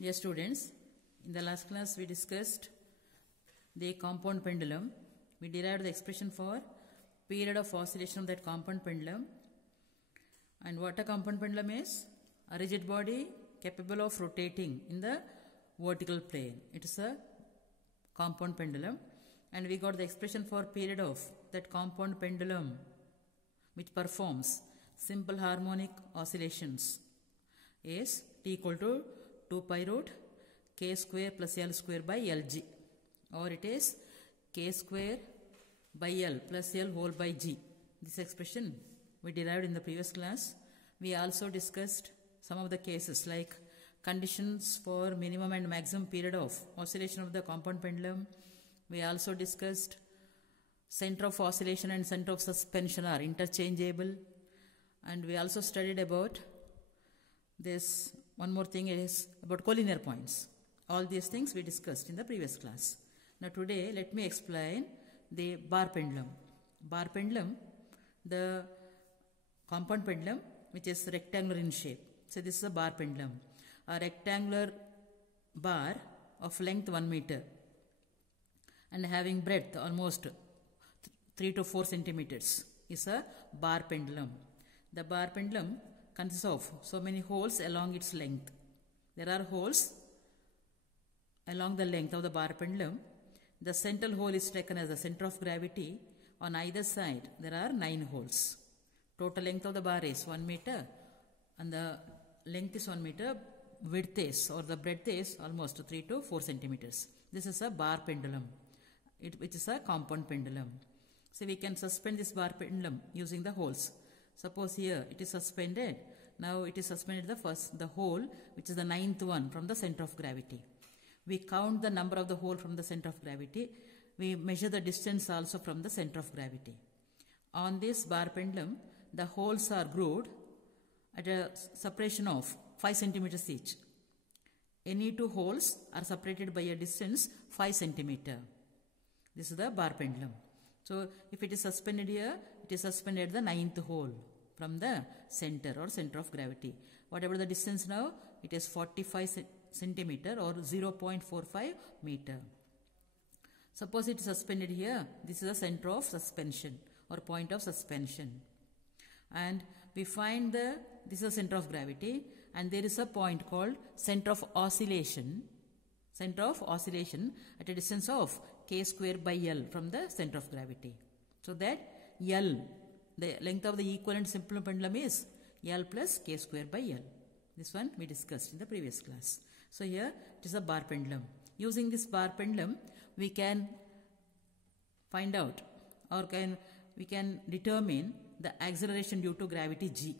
Dear students, in the last class we discussed the compound pendulum. We derived the expression for period of oscillation of that compound pendulum. And what a compound pendulum is? A rigid body capable of rotating in the vertical plane. It is a compound pendulum. And we got the expression for period of that compound pendulum which performs simple harmonic oscillations is T equal to 2 pi root k square plus L square by Lg, or it is k square by L plus L whole by G. This expression we derived in the previous class. We also discussed some of the cases like conditions for minimum and maximum period of oscillation of the compound pendulum. We also discussed center of oscillation and center of suspension are interchangeable, and we also studied about this. One more thing is about collinear points. All these things we discussed in the previous class. Now today let me explain the bar pendulum. Bar pendulum, the compound pendulum which is rectangular in shape. So this is a bar pendulum. A rectangular bar of length 1 meter and having breadth almost 3 to 4 centimeters is a bar pendulum. The bar pendulum consists of so many holes along its length. There are holes along the length of the bar pendulum. The central hole is taken as the center of gravity. On either side there are 9 holes. Total length of the bar is 1 meter and the length is 1 meter. Width is, or the breadth is almost 3 to 4 centimeters. This is a bar pendulum, which is a compound pendulum. So we can suspend this bar pendulum using the holes. Suppose here it is suspended. Now it is suspended the hole which is the 9th one from the center of gravity. We count the number of the hole from the center of gravity. We measure the distance also from the center of gravity. On this bar pendulum, the holes are grooved at a separation of 5 centimeters each. Any 2 holes are separated by a distance 5 centimeter. This is the bar pendulum. So if it is suspended here, it is suspended at the 9th hole from the center or center of gravity. Whatever the distance now, it is 45 centimeter or 0.45 meter. Suppose it is suspended here, this is the center of suspension or point of suspension. And we find this is the center of gravity, and there is a point called center of oscillation. Center of oscillation at a distance of k square by L from the center of gravity. So that L, the length of the equivalent simple pendulum is L plus k square by L. This one we discussed in the previous class. So here it is a bar pendulum. Using this bar pendulum, we can find out or we can determine the acceleration due to gravity G,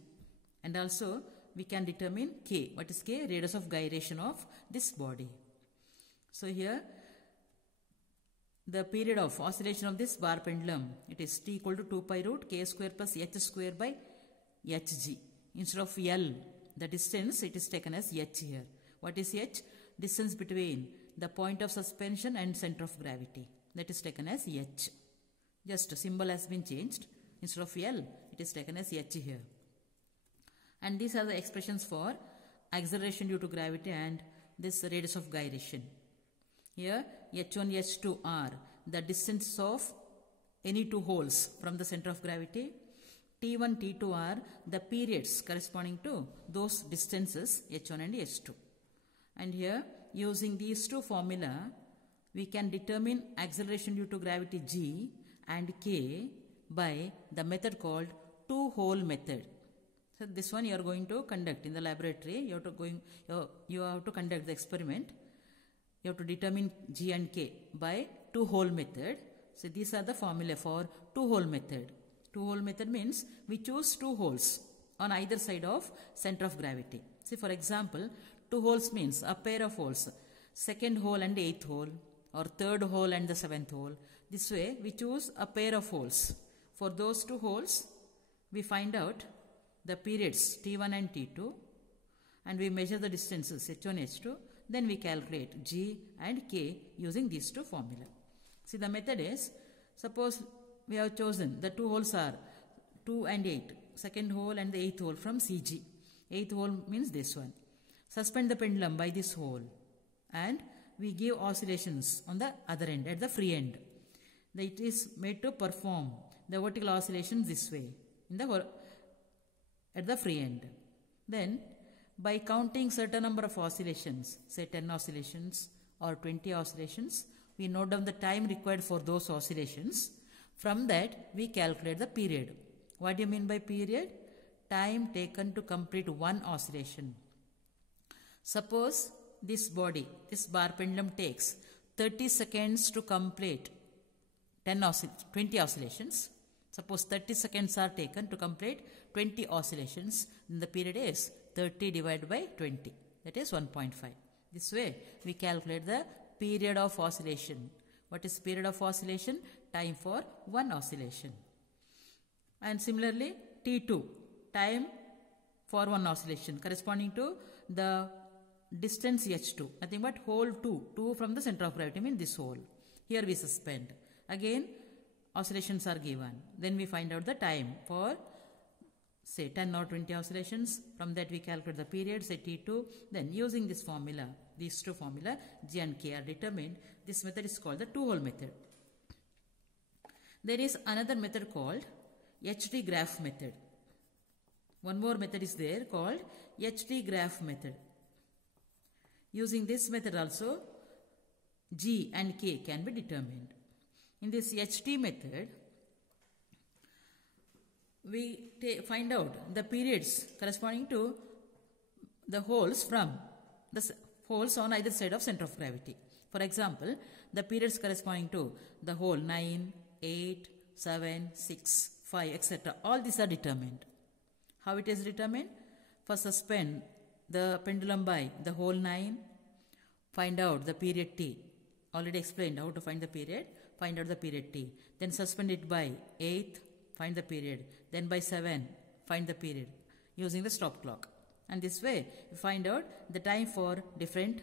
and also we can determine K. What is K? Radius of gyration of this body. So here the period of oscillation of this bar pendulum, it is T equal to 2 pi root k square plus h square by hg. Instead of L, the distance, it is taken as h here. What is h? Distance between the point of suspension and center of gravity. That is taken as h. Just symbol has been changed. Instead of L, it is taken as h here. And these are the expressions for acceleration due to gravity and this radius of gyration. Here h1, h2 are the distance of any 2 holes from the center of gravity. T1, T2 are the periods corresponding to those distances h1 and h2. And here using these 2 formula, we can determine acceleration due to gravity G and K by the method called 2-hole method. So this one you are going to conduct in the laboratory. You have to conduct the experiment. You have to determine G and K by 2-hole method. So these are the formula for 2-hole method. 2-hole method means we choose 2 holes on either side of center of gravity. See, for example, 2 holes means a pair of holes, 2nd hole and 8th hole, or 3rd hole and the 7th hole. This way we choose a pair of holes. For those 2 holes, we find out the periods T1 and T2, and we measure the distances h1, h2. Then we calculate G and K using these 2 formula. See, the method is, suppose we have chosen the 2 holes are 2 and 8, 2nd hole and the 8th hole from CG. 8th hole means this one. suspend the pendulum by this hole and we give oscillations on the other end, at the free end. It is made to perform the vertical oscillations this way at the free end. Then by counting certain number of oscillations, say 10 oscillations or 20 oscillations, we note down the time required for those oscillations. From that we calculate the period. What do you mean by period? Time taken to complete one oscillation. Suppose this bar pendulum takes 30 seconds to complete 20 oscillations. Suppose 30 seconds are taken to complete 20 oscillations, then the period is 30 divided by 20, that is 1.5. This way we calculate the period of oscillation. What is period of oscillation? Time for one oscillation. And similarly T2, time for one oscillation corresponding to the distance h2, nothing but hole 2 from the center of gravity, means this hole. Here we suspend. Again oscillations are given. Then we find out the time for say 10 or 20 oscillations. From that we calculate the period, say T2. Then using this formula, these two formula, G and K are determined. This method is called the two-hole method. There is another method called HT graph method. One more method is there called HT graph method. Using this method also G and K can be determined. In this HT method, we find out the periods corresponding to the holes from the holes on either side of center of gravity. For example, the periods corresponding to the hole 9, 8, 7, 6, 5, etc. All these are determined. How it is determined? First suspend the pendulum by the hole 9, find out the period T. Already explained how to find the period. Find out the period T. Then suspend it by 8, find the period. Then by 7, find the period using the stop clock. And this way you find out the time for different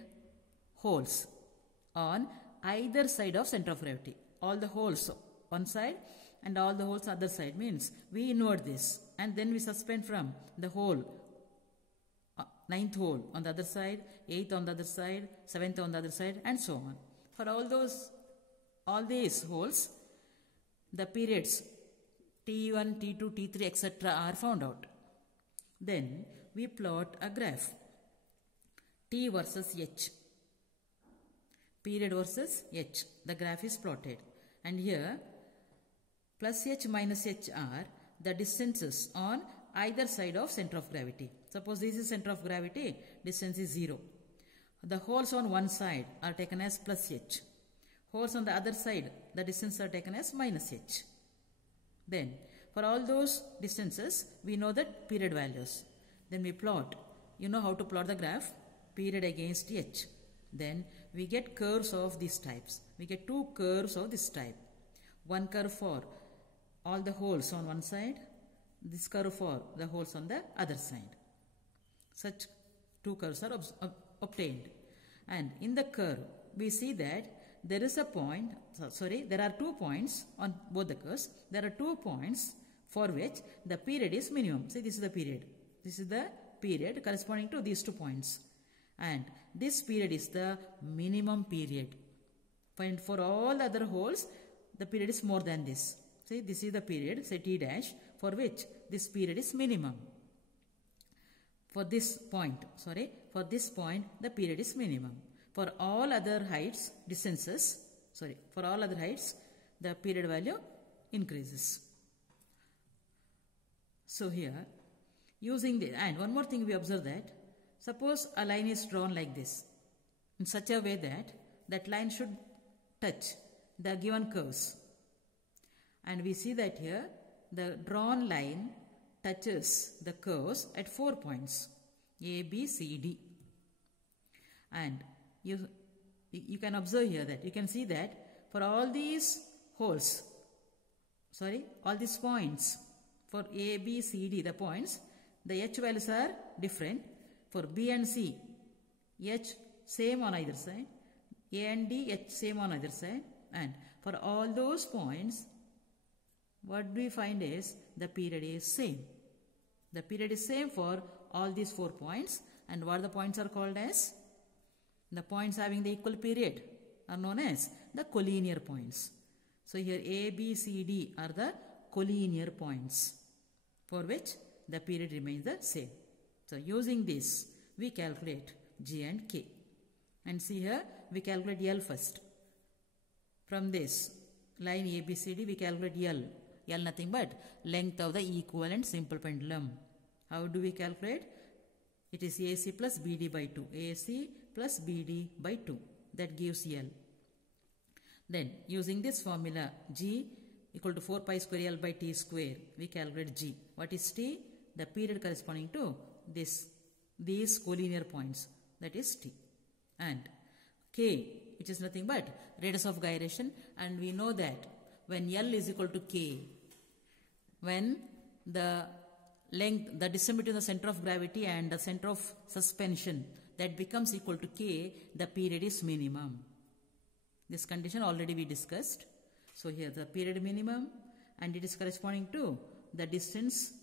holes on either side of center of gravity. All the holes one side and all the holes other side, means we invert this and then we suspend from the hole, 9th hole on the other side, 8th on the other side, 7th on the other side, and so on. For all these holes, the periods T1, T2, T3, etc. are found out. Then we plot a graph, T versus H, period versus H. The graph is plotted, and here plus H minus H are the distances on either side of center of gravity. Suppose this is center of gravity, distance is 0. The holes on one side are taken as plus H. Holes on the other side, the distances are taken as minus H. Then for all those distances, we know that period values. Then we plot. You know how to plot the graph? Period against H. Then we get curves of these types. We get two curves of this type. One curve for all the holes on one side, this curve for the holes on the other side. Such two curves are obtained. And in the curve, we see that there is a point, there are 2 points on both the curves. There are 2 points for which the period is minimum. See, this is the period. This is the period corresponding to these 2 points. And this period is the minimum period. And for all other holes, the period is more than this. See, this is the period, say T dash, for which this period is minimum. For this point, the period is minimum. For all other heights, the period value increases. So here, using this, and one more thing we observe that, suppose a line is drawn like this, in such a way that that line should touch the given curves. And we see that here, the drawn line touches the curves at 4 points, A, B, C, D. And you can observe here that, you can see that for all these holes, all these points, for A, B, C, D, the points, the H values are different. For B and C, H same on either side, A and D, H same on either side, and for all those points, what we find is the period is same. The period is same for all these 4 points, And what the points are called as? The points having the equal period are known as the collinear points. So here A, B, C, D are the collinear points for which the period remains the same. So using this, we calculate G and K. And see here, we calculate L first. From this line ABCD, we calculate L. L nothing but length of the equivalent simple pendulum. How do we calculate? It is AC plus BD by 2. AC plus BD by 2. That gives L. Then using this formula, G equal to 4 pi square L by T square, we calculate G. What is T? The period corresponding to these collinear points, that is T. And K, which is nothing but radius of gyration, and we know that when L is equal to K, when the length, the distance between the center of gravity and the center of suspension, that becomes equal to K, the period is minimum. This condition already we discussed. So here the period minimum, and it is corresponding to the distance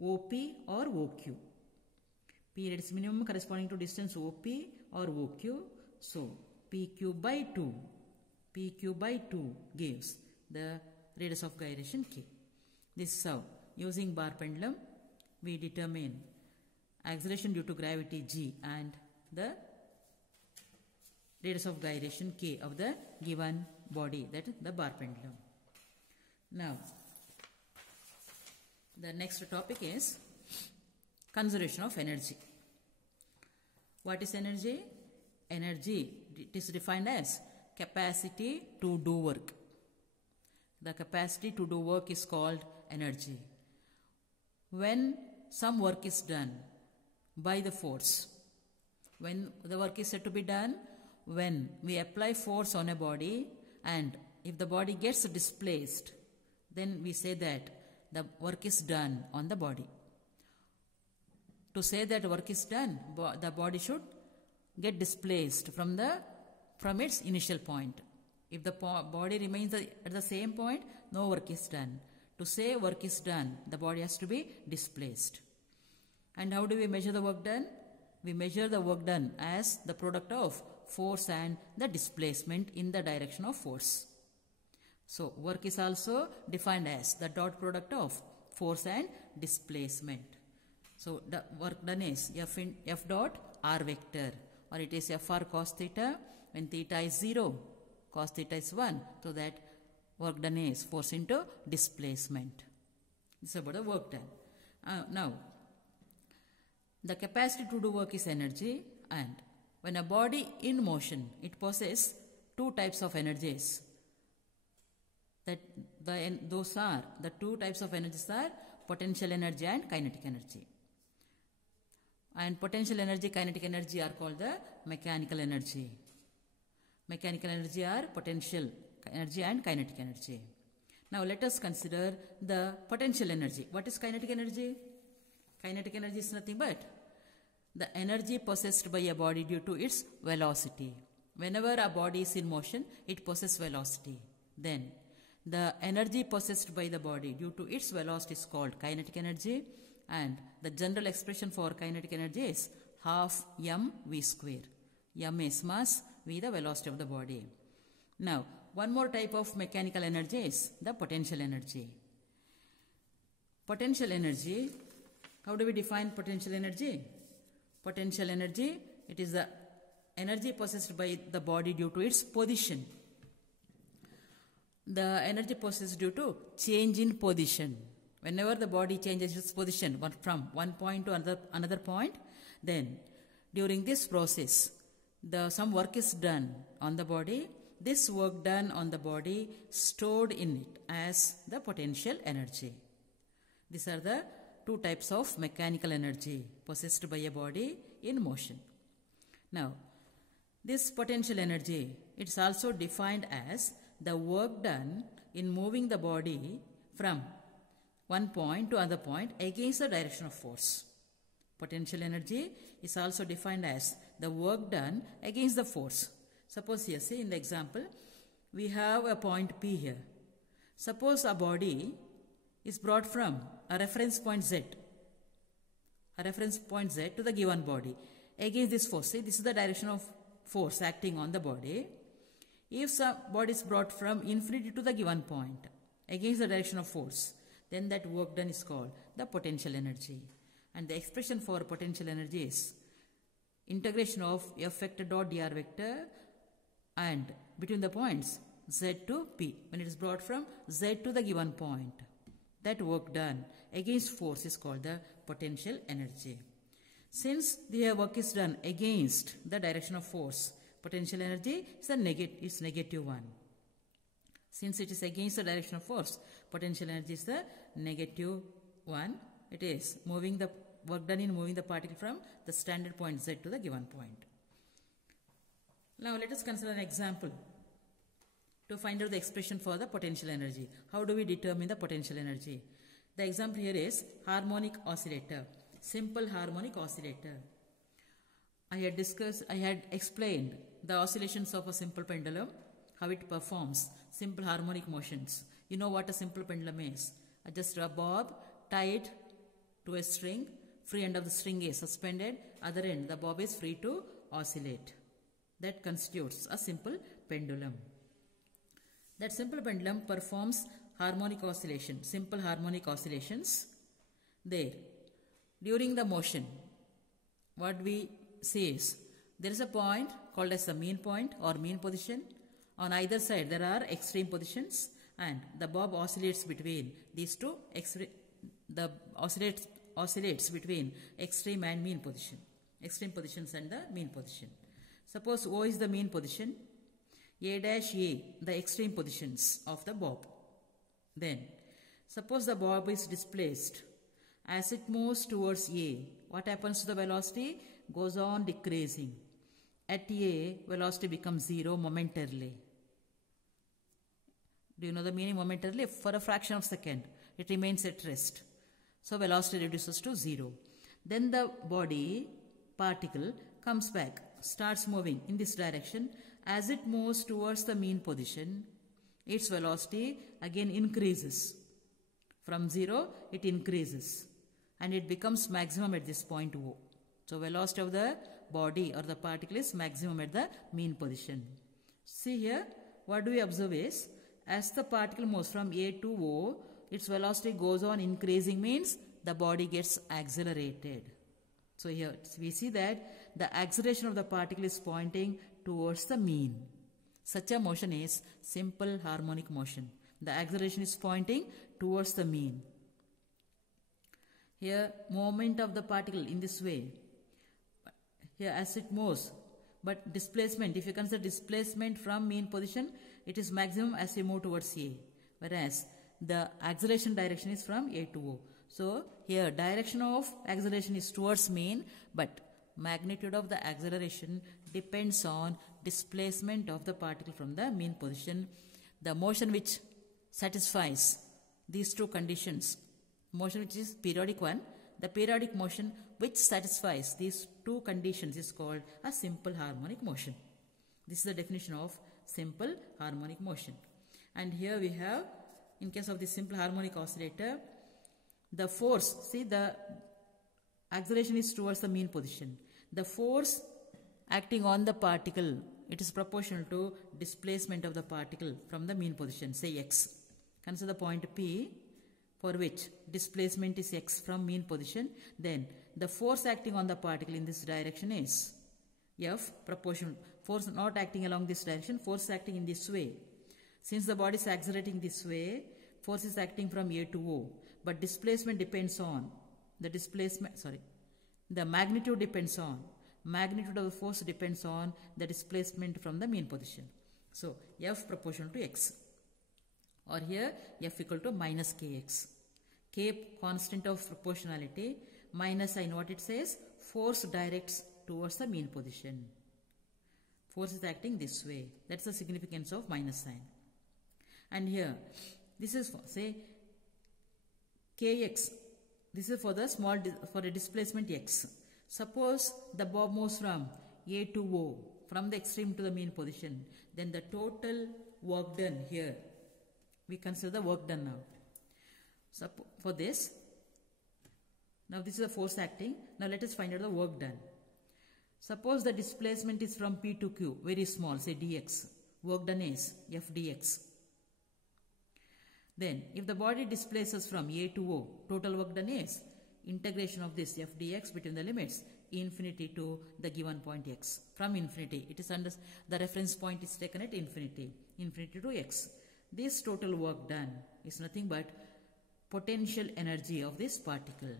OP or OQ. Period is minimum corresponding to distance OP or OQ. So PQ by 2 gives the radius of gyration K. This is how, using bar pendulum, we determine acceleration due to gravity G and the radius of gyration K of the given body, that is the bar pendulum. Now, the next topic is conservation of energy. What is energy? Energy, it is defined as capacity to do work. The capacity to do work is called energy. When some work is done by the force, when the work is said to be done, when we apply force on a body, and if the body gets displaced, then we say that the work is done on the body. To say that work is done, the body should get displaced from its initial point. If the body remains at the same point, no work is done. To say work is done, the body has to be displaced. And how do we measure the work done? We measure the work done as the product of force and the displacement in the direction of force. So work is also defined as the dot product of force and displacement. So the work done is F dot R vector, or it is FR cos theta. When theta is 0, cos theta is 1. So that work done is force into displacement. This is about the work done. Now, the capacity to do work is energy, and when a body in motion, it possesses two types of energies. Those are the two types of energies are potential energy and kinetic energy. And potential energy, kinetic energy are called the mechanical energy. Mechanical energy are potential energy and kinetic energy. Now let us consider the potential energy. What is kinetic energy? Kinetic energy is nothing but the energy possessed by a body due to its velocity. Whenever a body is in motion, it possesses velocity. Then the energy possessed by the body due to its velocity is called kinetic energy, and the general expression for kinetic energy is half mv square. M is mass, v the velocity of the body. Now, one more type of mechanical energy is the potential energy. Potential energy, how do we define potential energy? Potential energy, it is the energy possessed by the body due to its position. The energy possessed due to change in position. Whenever the body changes its position from one point to another point, then during this process, some work is done on the body. This work done on the body stored in it as the potential energy. These are the two types of mechanical energy possessed by a body in motion. Now, this potential energy, it's also defined as the work done in moving the body from one point to another point against the direction of force. Potential energy is also defined as the work done against the force. Suppose here, say in the example, we have a point P here. Suppose a body is brought from a reference point Z. a reference point Z to the given body against this force. See, this is the direction of force acting on the body. If some body is brought from infinity to the given point against the direction of force, then that work done is called the potential energy. And the expression for potential energy is integration of F vector dot dr vector and between the points Z to P, when it is brought from Z to the given point. That work done against force is called the potential energy. Since the work is done against the direction of force, potential energy is negative 1. Since it is against the direction of force, potential energy is the negative 1. It is moving the work done in moving the particle from the standard point Z to the given point. Now let us consider an example to find out the expression for the potential energy. How do we determine the potential energy? The example here is harmonic oscillator, simple harmonic oscillator. I had explained the oscillations of a simple pendulum, how it performs simple harmonic motions. You know what a simple pendulum is. Just a bob tied to a string, free end of the string is suspended, other end the bob is free to oscillate. That constitutes a simple pendulum. That simple pendulum performs harmonic oscillation, simple harmonic oscillations there. During the motion, what we see is there is a point called as the mean point or mean position. On either side there are extreme positions and the bob oscillates between these two oscillates between extreme and mean position, extreme positions and the mean position. Suppose O is the mean position, A dash A the extreme positions of the bob. Then suppose the bob is displaced. As it moves towards A, what happens to the velocity? Goes on decreasing. At A, velocity becomes 0 momentarily. Do you know the meaning momentarily? For a fraction of a second, it remains at rest. So velocity reduces to 0. Then the body particle comes back, starts moving in this direction. As it moves towards the mean position, its velocity again increases. From 0, it increases. And it becomes maximum at this point O. So velocity of the body or the particle is maximum at the mean position. See here, what do we observe is, as the particle moves from A to O, its velocity goes on increasing, means the body gets accelerated. So here we see that the acceleration of the particle is pointing towards the mean. Such a motion is simple harmonic motion. The acceleration is pointing towards the mean. Here, movement of the particle in this way. Here as it moves, but displacement, if you consider displacement from mean position, it is maximum as you move towards A. Whereas the acceleration direction is from A to O. So here direction of acceleration is towards mean, but magnitude of the acceleration depends on displacement of the particle from the mean position. The motion which satisfies these two conditions, motion which is periodic one, the periodic motion which satisfies these two conditions is called a simple harmonic motion. This is the definition of simple harmonic motion. And here we have, in case of the simple harmonic oscillator, the force, see the acceleration is towards the mean position. The force acting on the particle, it is proportional to displacement of the particle from the mean position, say x. Consider the point P for which displacement is x from mean position. Then the force acting on the particle in this direction is F proportional. Force not acting along this direction, force acting in this way. Since the body is accelerating this way, force is acting from A to O. But displacement depends on the magnitude depends on, magnitude of the force depends on the displacement from the mean position. So F proportional to x. Or here F equal to minus kx. K constant of proportionality, minus sign, what it says? Force directs towards the mean position. Force is acting this way. That's the significance of minus sign. And here, this is for, say, kx. This is for the for a displacement x. Suppose the bob moves from A to O, from the extreme to the mean position. Then the total work done here, we consider the work done now. So for this, Now this is the force acting. Now let us find out the work done. Suppose the displacement is from P to Q, very small, say dx. Work done is F dx. Then if the body displaces from A to O, total work done is integration of this F dx between the limits infinity to the given point x. From infinity, it is under the reference point is taken at infinity to x. This total work done is nothing but potential energy of this particle,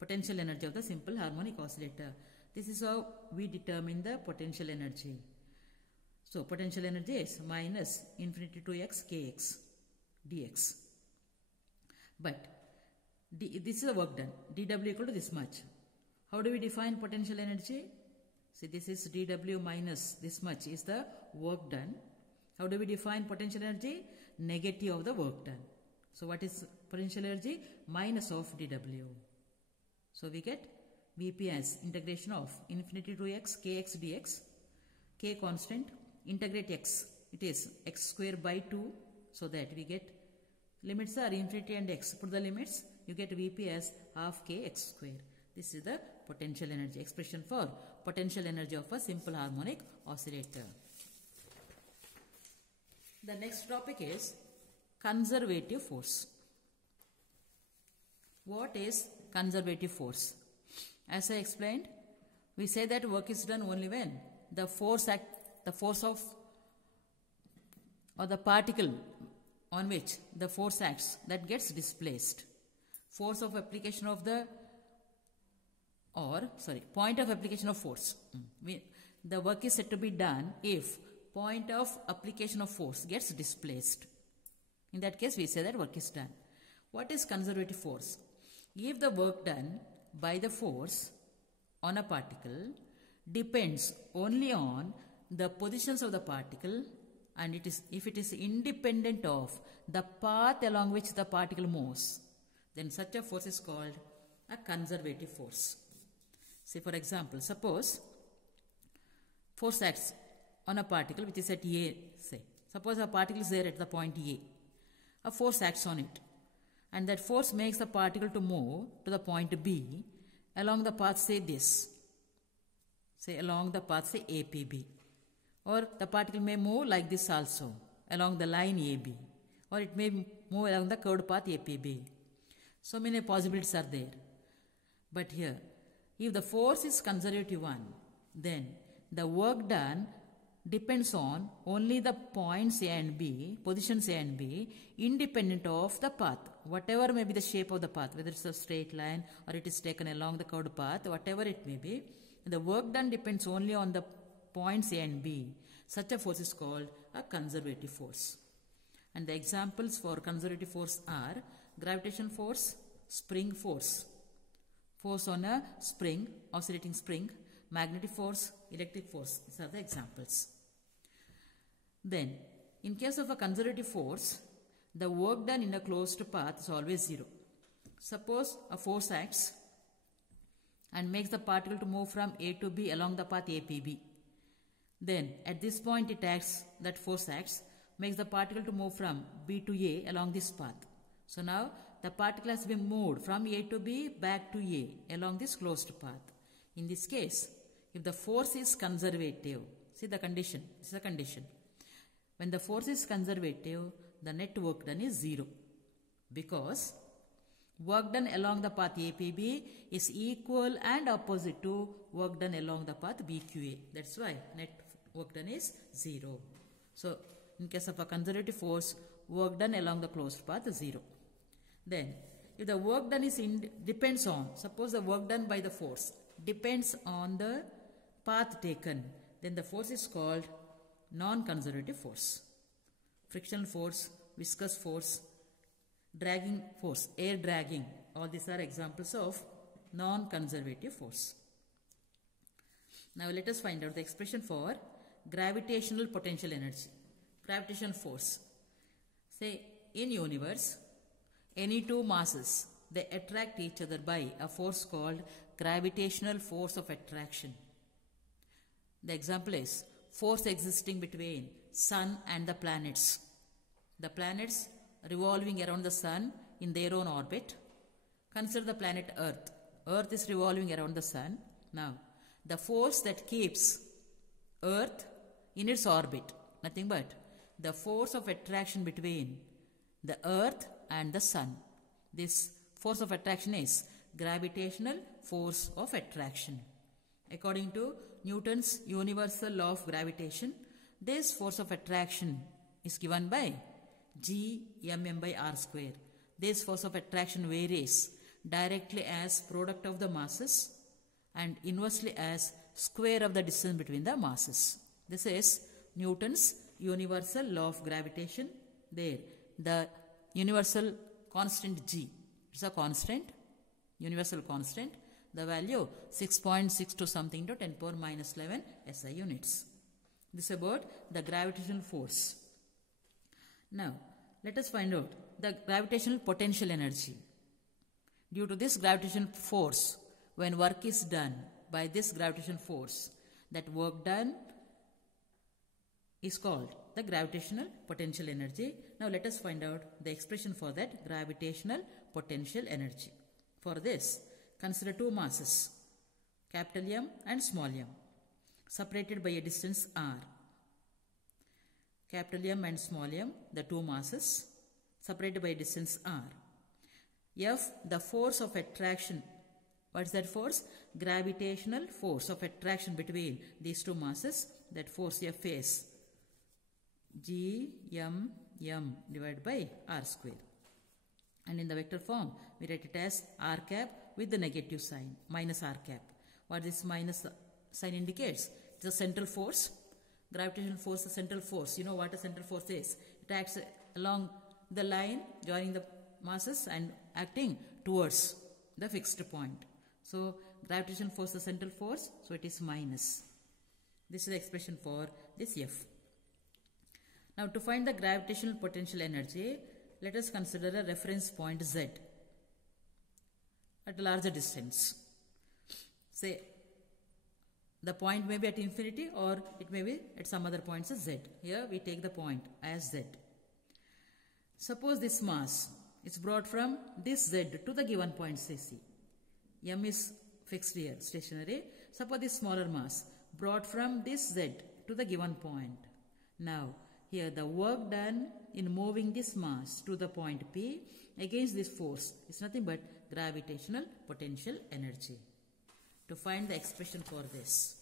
potential energy of the simple harmonic oscillator. This is how we determine the potential energy. So potential energy is minus infinity to x kx dx. But this is the work done. dW equal to this much. How do we define potential energy? See, this is dW minus this much is the work done. How do we define potential energy? Negative of the work done. So what is potential energy? Minus of dW. So we get Vp as integration of infinity to x kx dx. K constant. Integrate x. It is x square by 2. So that we get limits are infinity and x. Put the limits. You get Vp as half kx square. This is the potential energy, expression for potential energy of a simple harmonic oscillator. The next topic is conservative force. What is conservative force? As I explained, we say that work is done only when the force of or the particle on which the force acts that gets displaced. Force of application of point of application of force. The work is said to be done if point of application of force gets displaced. In that case, we say that work is done. What is conservative force? If the work done by the force on a particle depends only on the positions of the particle, and if it is independent of the path along which the particle moves, then such a force is called a conservative force. Say for example, suppose force acts on a particle which is at A, say. Suppose a particle is there at the point A. A force acts on it, and that force makes the particle to move to the point B along the path, say this. Say along the path, say APB. Or the particle may move like this also, along the line AB. Or it may move along the curved path APB. So many possibilities are there. But here, if the force is conservative one, then the work done depends on only the points A and B, positions A and B, independent of the path. Whatever may be the shape of the path, whether it's a straight line or it is taken along the curved path, whatever it may be, the work done depends only on the points A and B. Such a force is called a conservative force. And the examples for conservative force are gravitation force, spring force, force on a spring, oscillating spring, magnetic force, electric force. These are the examples. Then, in case of a conservative force, the work done in a closed path is always zero. Suppose a force acts and makes the particle to move from A to B along the path APB. Then, at this point it acts, that force acts, makes the particle to move from B to A along this path. So now, the particle has been moved from A to B back to A along this closed path. In this case, if the force is conservative, see the condition, this is a condition. When the force is conservative, the net work done is zero, because work done along the path APB is equal and opposite to work done along the path BQA. That's why net work done is zero. So, in case of a conservative force, work done along the closed path is zero. Then, if the work done is depends on, suppose the work done by the force depends on the path taken, then the force is called non-conservative force. Frictional force, viscous force, dragging force, air dragging, all these are examples of non-conservative force. Now let us find out the expression for gravitational potential energy. Gravitational force. Say in universe, any two masses, they attract each other by a force called gravitational force of attraction. The example is force existing between sun and the planets. The planets revolving around the sun in their own orbit. Consider the planet Earth. Earth is revolving around the sun. Now, the force that keeps Earth in its orbit, nothing but the force of attraction between the Earth and the sun. This force of attraction is gravitational force of attraction. According to Newton's universal law of gravitation, this force of attraction is given by G(mm) by r square. This force of attraction varies directly as product of the masses and inversely as square of the distance between the masses. This is Newton's universal law of gravitation. There, the universal constant G, it's a constant, universal constant. The value 6.62 something to 10 power minus 11 SI units. This is about the gravitational force. Now, let us find out the gravitational potential energy. Due to this gravitational force, when work is done by this gravitational force, that work done is called the gravitational potential energy. Now, let us find out the expression for that gravitational potential energy. For this, consider two masses, capital M and small m, separated by a distance r. Capital M and small m, the two masses, separated by a distance r. F, the force of attraction. What is that force? Gravitational force of attraction between these two masses. That force F is G(m) divided by r square. And in the vector form, we write it as r cap with the negative sign, minus r cap. What this minus sign indicates? It's a central force. Gravitational force, the central force. You know what a central force is? It acts along the line joining the masses and acting towards the fixed point. So, gravitational force, the central force, so it is minus. This is the expression for this F. Now, to find the gravitational potential energy, let us consider a reference point Z at a larger distance. Say, the point may be at infinity or it may be at some other points as Z. Here we take the point as Z. Suppose this mass is brought from this Z to the given point, say C. M is fixed here, stationary. Suppose this smaller mass brought from this Z to the given point. Now, here the work done in moving this mass to the point P against this force is nothing but gravitational potential energy. To find the expression for this,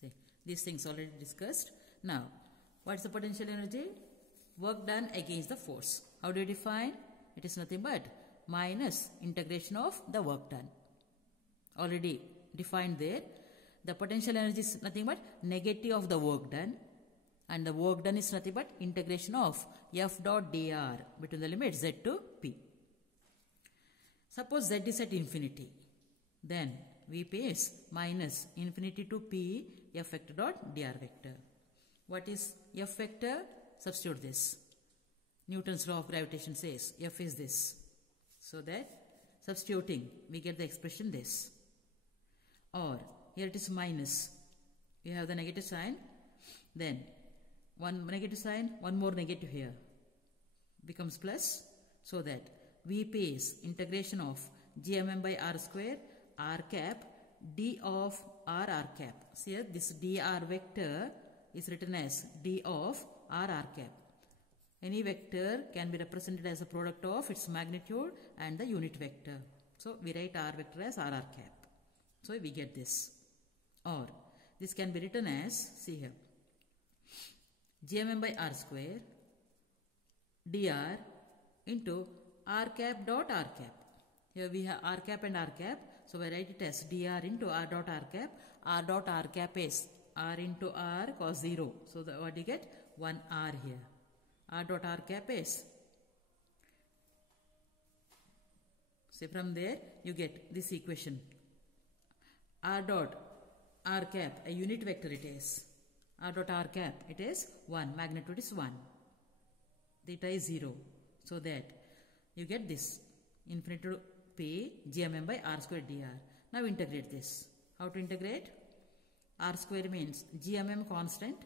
see, these things already discussed. Now, what is the potential energy? Work done against the force. How do you define? It is nothing but minus integration of the work done. Already defined there. The potential energy is nothing but negative of the work done, and the work done is nothing but integration of F dot dr between the limit Z to P. Suppose Z is at infinity, then Vp is minus infinity to P F vector dot dr vector. What is F vector? Substitute this. Newton's law of gravitation says F is this. So that substituting, we get the expression this. Or here it is minus. We have the negative sign. Then one negative sign, one more negative here. Becomes plus. So that Vp is integration of Gmm by r square r cap d of r cap. See here, this dr vector is written as d of r cap. Any vector can be represented as a product of its magnitude and the unit vector. So, we write r vector as r cap. So, we get this. Or, this can be written as, see here, Gmm by r square dr into r cap dot r cap. Here we have r cap and r cap. So, we write it as dr into r dot r cap. R dot r cap is r into r cos 0. So, what do you get? 1 r here. R dot r cap is, say from there you get this equation. R dot r cap, a unit vector it is. R dot r cap, it is 1, magnitude is 1. Theta is 0. So that you get this, infinity to P Gmm by r square dr. Now integrate this. How to integrate? R square means Gmm constant,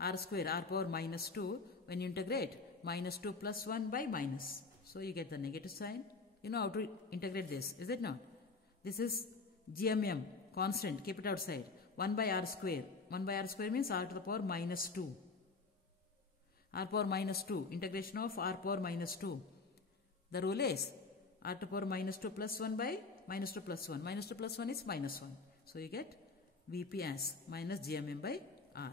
r square r power minus 2. When you integrate, minus 2 plus 1 by minus. So, you get the negative sign. you know how to integrate this, is it not? This is GMM, constant, keep it outside. 1 by r square. 1 by r square means r to the power minus 2. R power minus 2, integration of r power minus 2. The rule is r to the power minus 2 plus 1 by minus 2 plus 1. Minus 2 plus 1 is minus 1. So you get Vp as minus GMM by r.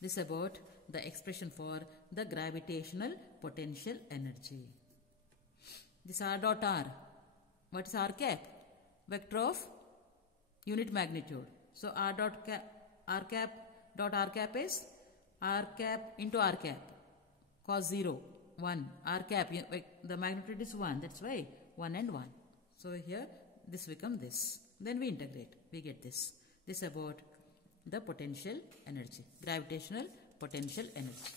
This is about the expression for the gravitational potential energy. This r dot r. What is r cap? Vector of unit magnitude. So r cap is r cap into r cap. Cos 0, 1. R cap, the magnitude is 1. That's why 1 and 1. So here this becomes this. Then we integrate. We get this. This is about the potential energy. Gravitational potential energy.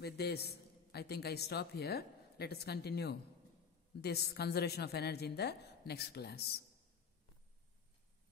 With this, I think I stop here. Let us continue this conservation of energy in the next class.